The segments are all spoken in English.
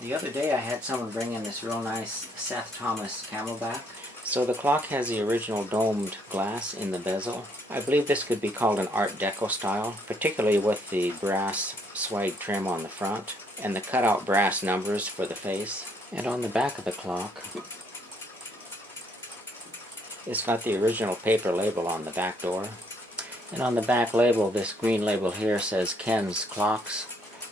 The other day I had someone bring in this real nice Seth Thomas Camelback. So the clock has the original domed glass in the bezel. I believe this could be called an Art Deco style, particularly with the brass suede trim on the front and the cutout brass numbers for the face. And on the back of the clock, it's got the original paper label on the back door. And on the back label, this green label here says Ken's Clocks,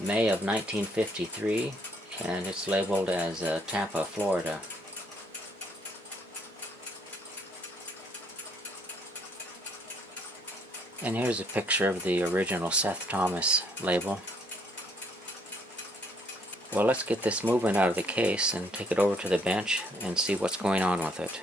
May of 1953, and it's labeled as Tampa, Florida. And here's a picture of the original Seth Thomas label. Well, let's get this movement out of the case and take it over to the bench and see what's going on with it.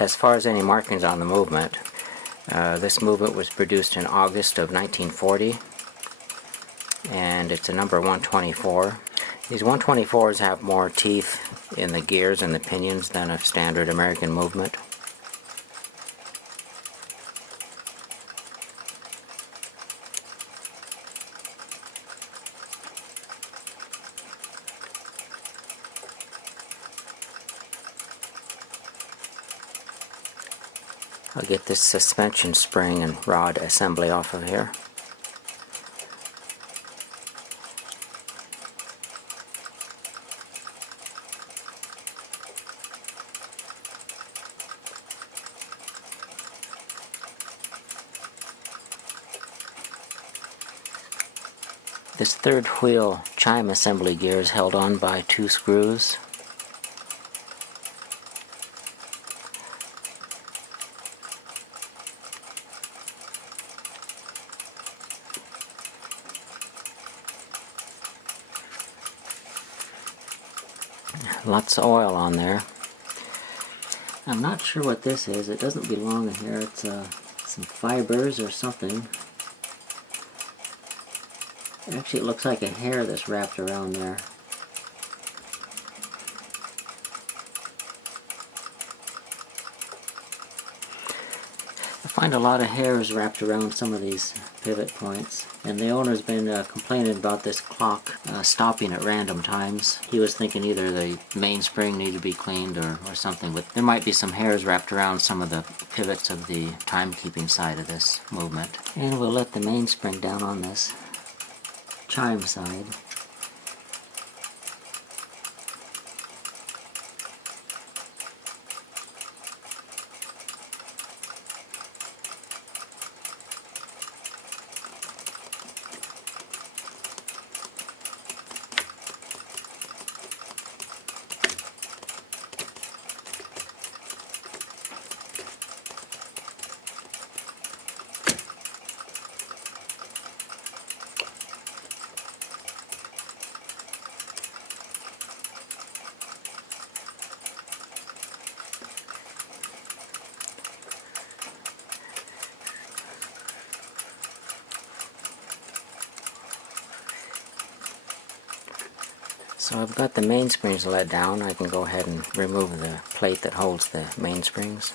As far as any markings on the movement, this movement was produced in August of 1940, and it's a number 124. These 124s have more teeth in the gears and the pinions than a standard American movement. I'll get this suspension spring and rod assembly off of here. This third wheel chime assembly gear is held on by 2 screws. Lots of oil on there. I'm not sure what this is. It doesn't belong in here. It's some fibers or something. Actually, it looks like a hair that's wrapped around there. I find a lot of hairs wrapped around some of these pivot points, and the owner's been complaining about this clock stopping at random times. He was thinking either the mainspring needed to be cleaned or something, but there might be some hairs wrapped around some of the pivots of the timekeeping side of this movement. And we'll let the mainspring down on this chime side. So I've got the mainsprings let down. I can go ahead and remove the plate that holds the mainsprings.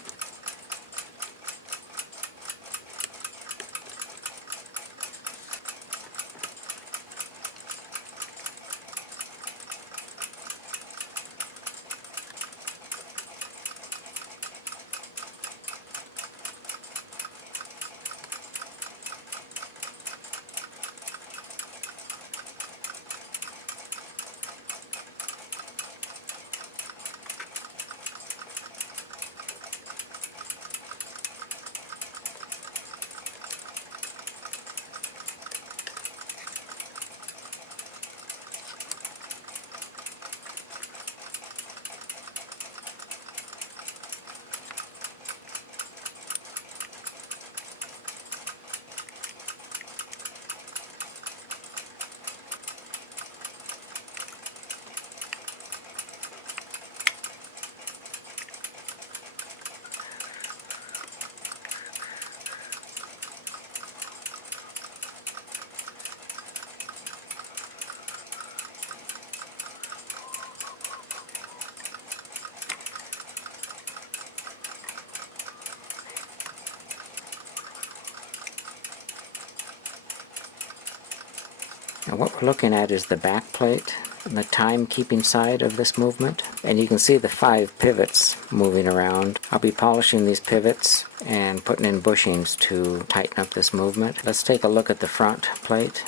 Now what we're looking at is the back plate and the timekeeping side of this movement. And you can see the 5 pivots moving around. I'll be polishing these pivots and putting in bushings to tighten up this movement. Let's take a look at the front plate.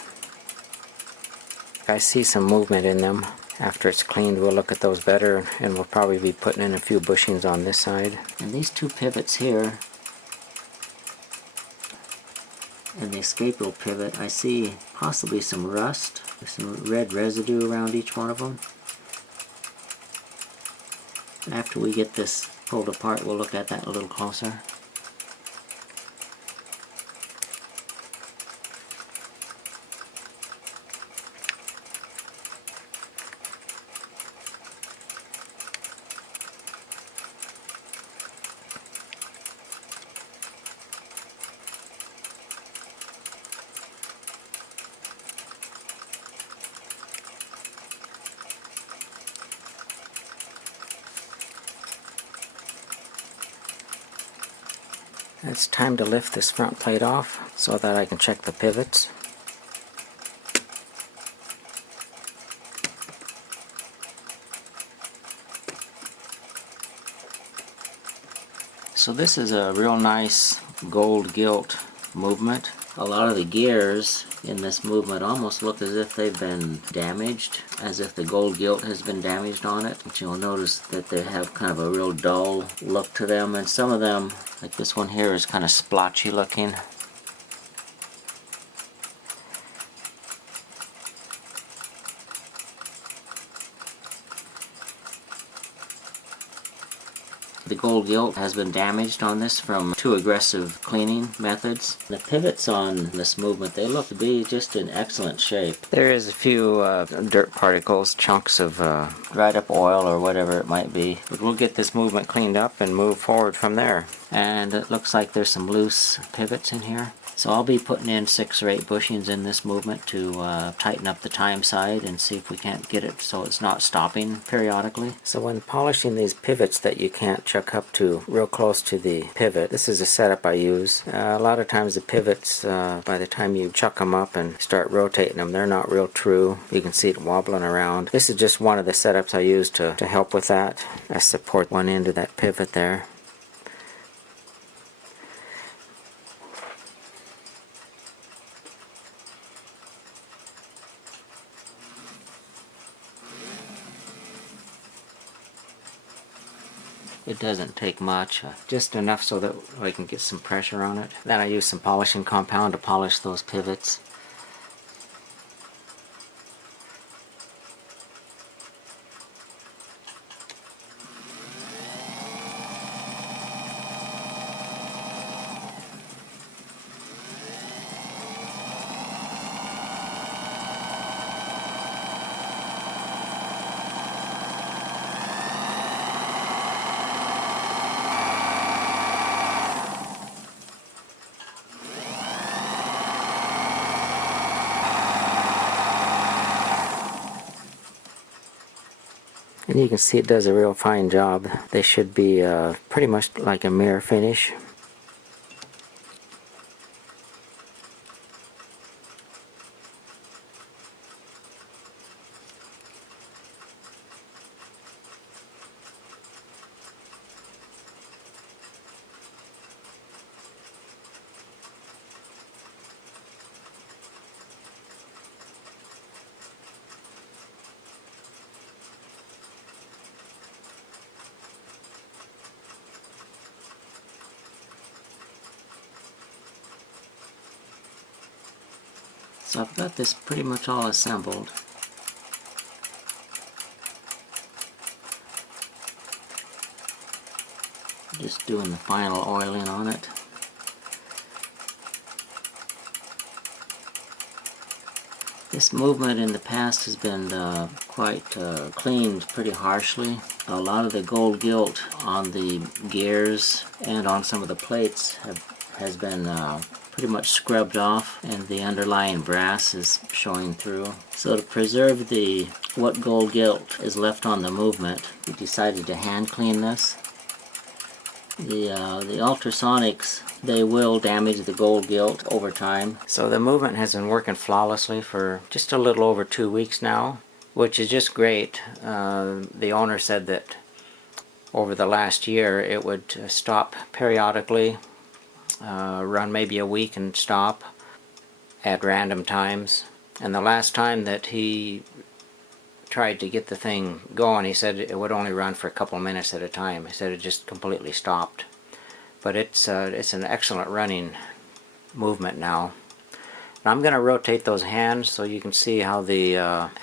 I see some movement in them. After it's cleaned, we'll look at those better, and we'll probably be putting in a few bushings on this side. And these 2 pivots here, and the escape wheel pivot, I see possibly some rust, some red residue around each one of them. After we get this pulled apart, we'll look at that a little closer. It's time to lift this front plate off so that I can check the pivots. So this is a real nice gold gilt movement. A lot of the gears in this movement almost look as if they've been damaged, as if the gold gilt has been damaged on it. But you'll notice that they have kind of a real dull look to them, and some of them, like this one here, is kind of splotchy looking. The gold gilt has been damaged on this from too aggressive cleaning methods. The pivots on this movement, they look to be just in excellent shape. There is a few dirt particles, chunks of dried up oil or whatever it might be. But we'll get this movement cleaned up and move forward from there. And it looks like there's some loose pivots in here. So I'll be putting in 6 or 8 bushings in this movement to tighten up the time side and see if we can't get it so it's not stopping periodically. So when polishing these pivots that you can't chuck up to real close to the pivot, this is a setup I use. A lot of times the pivots, by the time you chuck them up and start rotating them, they're not real true. You can see it wobbling around. This is just one of the setups I use to help with that. I support one end of that pivot there. It doesn't take much, just enough so that I can get some pressure on it. Then I use some polishing compound to polish those pivots. And you can see it does a real fine job. They should be pretty much like a mirror finish. So I've got this pretty much all assembled. Just doing the final oiling on it. This movement in the past has been quite cleaned pretty harshly. A lot of the gold gilt on the gears and on some of the plates has been pretty much scrubbed off, and the underlying brass is showing through. So to preserve what gold gilt is left on the movement, we decided to hand clean this. The ultrasonics, they will damage the gold gilt over time. So the movement has been working flawlessly for just a little over 2 weeks now, which is just great. The owner said that over the last year it would stop periodically, run maybe a week and stop at random times. And the last time that he tried to get the thing going, he said it would only run for a couple minutes at a time. He said it just completely stopped. But it's an excellent running movement now. And I'm going to rotate those hands so you can see how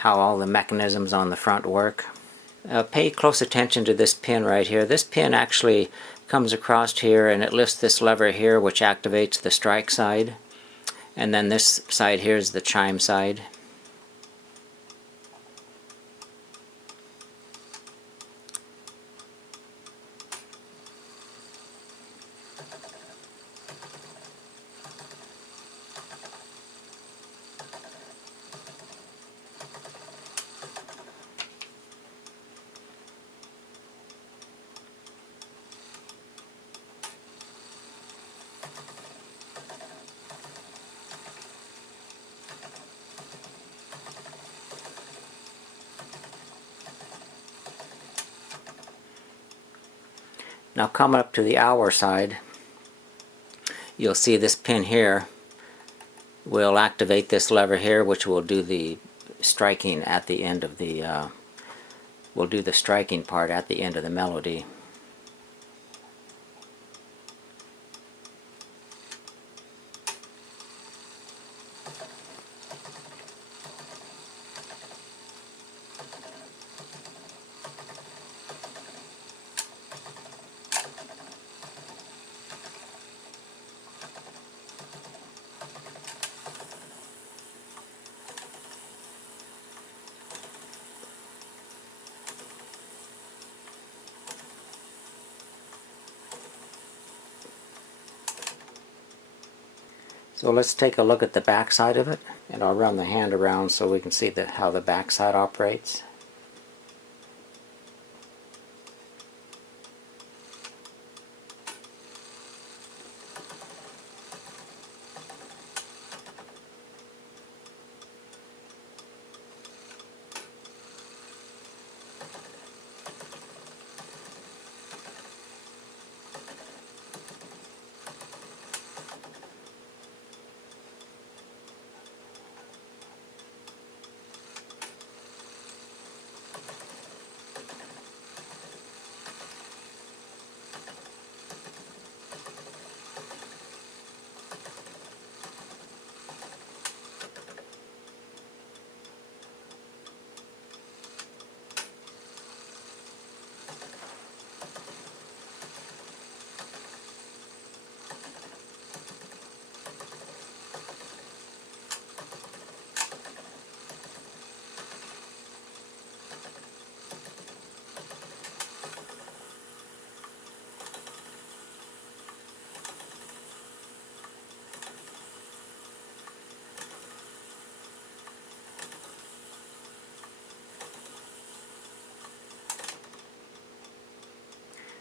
all the mechanisms on the front work. Pay close attention to this pin right here. This pin actually comes across here and it lifts this lever here, which activates the strike side. And then this side here is the chime side. Now coming up to the hour side, you'll see this pin here will activate this lever here, which will do the striking at the end of the will do the striking part at the end of the melody. So let's take a look at the back side of it, and I'll run the hand around so we can see how the back side operates.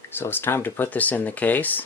So it's time to put this in the case.